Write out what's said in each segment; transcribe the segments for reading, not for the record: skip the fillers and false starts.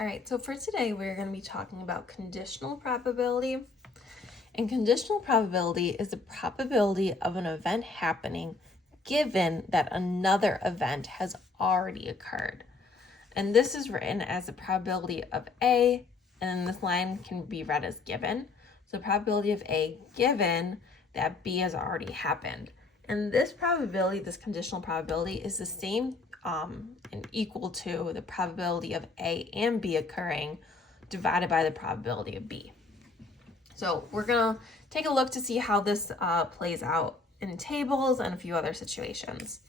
All right, so for today, we're going to be talking about conditional probability. And conditional probability is the probability of an event happening given that another event has already occurred. And this is written as the probability of A, and this line can be read as given. So probability of A given that B has already happened. And this probability, this conditional probability, is the same and equal to the probability of A and B occurring divided by the probability of B. So we're going to take a look to see how this plays out in tables and a few other situations.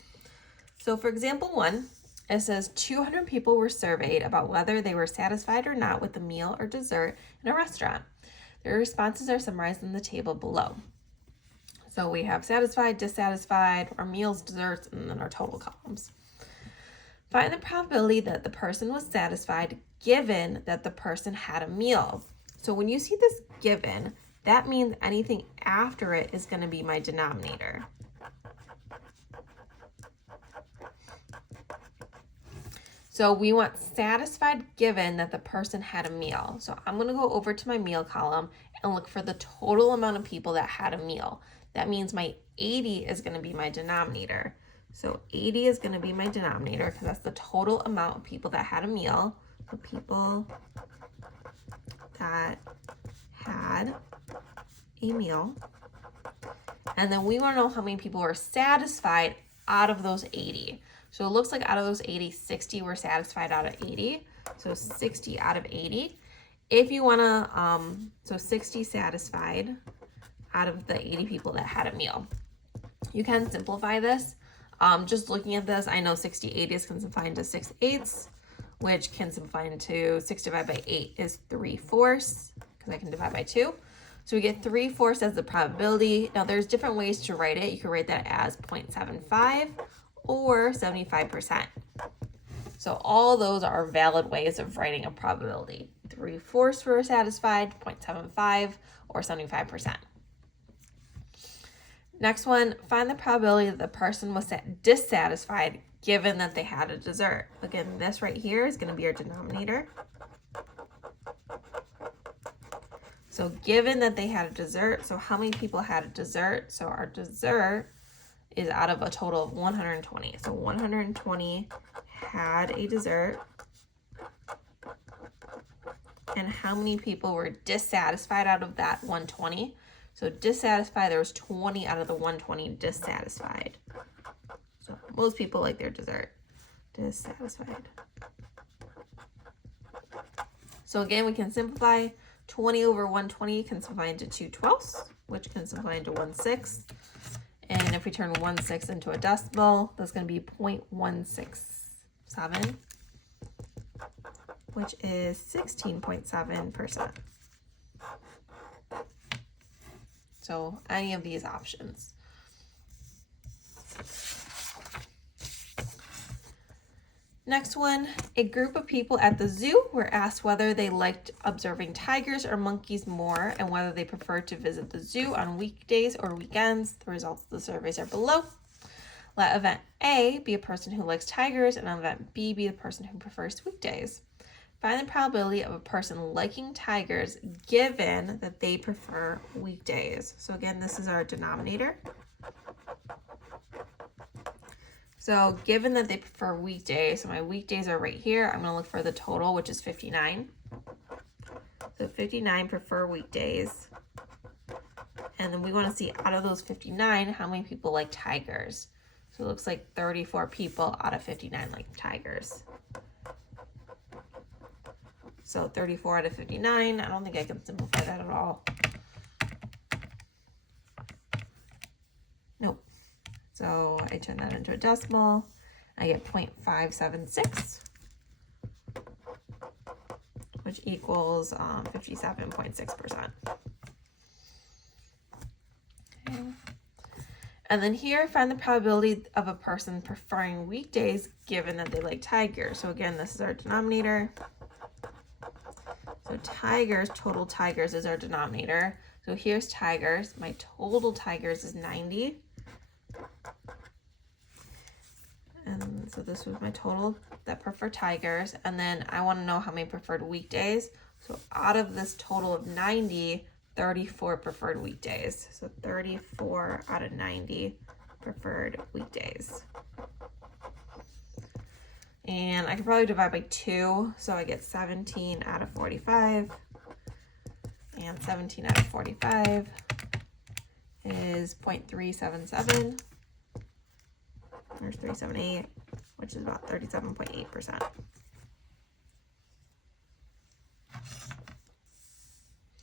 So for example 1, it says 200 people were surveyed about whether they were satisfied or not with a meal or dessert in a restaurant. Their responses are summarized in the table below. So we have satisfied, dissatisfied, our meals, desserts, and then our total columns. Find the probability that the person was satisfied given that the person had a meal. So when you see this given, that means anything after it is going to be my denominator. So we want satisfied given that the person had a meal. So I'm going to go over to my meal column and look for the total amount of people that had a meal. That means my 80 is going to be my denominator. So 80 is going to be my denominator because that's the total amount of people that had a meal. So people that had a meal. And then we want to know how many people were satisfied out of those 80. So it looks like out of those 80, 60 were satisfied out of 80. So 60 out of 80. If you want to, so 60 satisfied out of the 80 people that had a meal. You can simplify this. Just looking at this, I know 60 80s can simplify into 6/8, which can simplify into 6 divided by 8 is 3/4, because I can divide by 2. So we get 3/4 as the probability. Now there's different ways to write it. You can write that as 0.75 or 75%. So all those are valid ways of writing a probability. 3/4 were satisfied, 0.75 or 75%. Next one, find the probability that the person was dissatisfied given that they had a dessert. Again, this right here is going to be our denominator. So given that they had a dessert, so how many people had a dessert? So our dessert is out of a total of 120. So 120 had a dessert. And how many people were dissatisfied out of that 120? So dissatisfied, there was 20 out of the 120 dissatisfied. So most people like their dessert. Dissatisfied. So again, we can simplify. 20 over 120 can simplify into 2/12, which can simplify into 1/6. And if we turn 1/6 into a decimal, that's going to be 0.167, which is 16.7%. So any of these options. Next one, a group of people at the zoo were asked whether they liked observing tigers or monkeys more and whether they preferred to visit the zoo on weekdays or weekends. The results of the surveys are below. Let event A be a person who likes tigers and event B be the person who prefers weekdays. Find the probability of a person liking tigers given that they prefer weekdays. So again, this is our denominator. So given that they prefer weekdays, so my weekdays are right here, I'm going to look for the total, which is 59. So 59 prefer weekdays. And then we want to see out of those 59, how many people like tigers. So it looks like 34 people out of 59 like tigers. So 34 out of 59, I don't think I can simplify that at all. Nope. So I turn that into a decimal. I get 0.576, which equals 57.6%. Okay. And then here, find the probability of a person preferring weekdays given that they like tigers. So again, this is our denominator. So tigers, total tigers is our denominator. So here's tigers. My total tigers is 90. And so this was my total. that prefer tigers, and then I want to know how many preferred weekdays. So out of this total of 90, 34 preferred weekdays. So 34 out of 90 preferred weekdays. And I could probably divide by 2, so I get 17 out of 45. And 17 out of 45 is 0.377. There's 378, which is about 37.8%.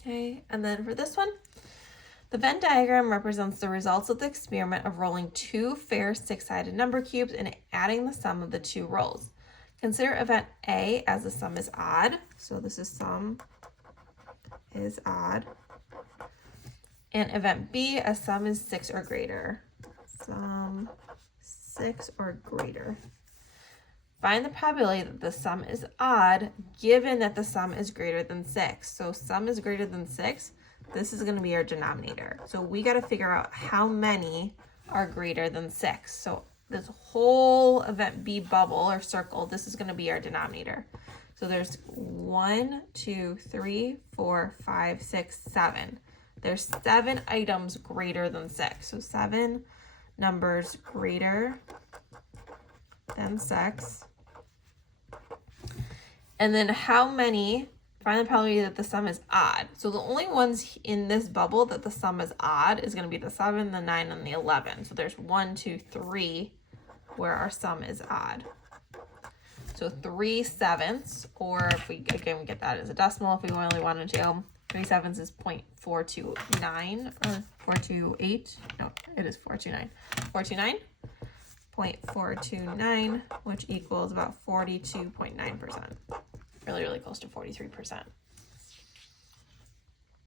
Okay, and then for this one, the Venn diagram represents the results of the experiment of rolling 2 fair 6-sided number cubes and adding the sum of the 2 rolls. Consider event A as the sum is odd. So this is sum is odd. And event B as sum is 6 or greater. Sum 6 or greater. Find the probability that the sum is odd given that the sum is greater than 6. So sum is greater than 6. This is going to be our denominator. So we got to figure out how many are greater than 6. So this whole event B bubble or circle, this is going to be our denominator. So there's 1, 2, 3, 4, 5, 6, 7. There's 7 items greater than 6. So 7 numbers greater than 6. And then how many, find the probability that the sum is odd. So the only ones in this bubble that the sum is odd is going to be the 7, the 9, and the 11. So there's 1, 2, 3 where our sum is odd. So 3/7, or if we, again, we get that as a decimal if we really wanted to. 3/7 is 0.429 or 428. No, it is 429. 429. 0.429, which equals about 42.9%. Really, really close to 43%.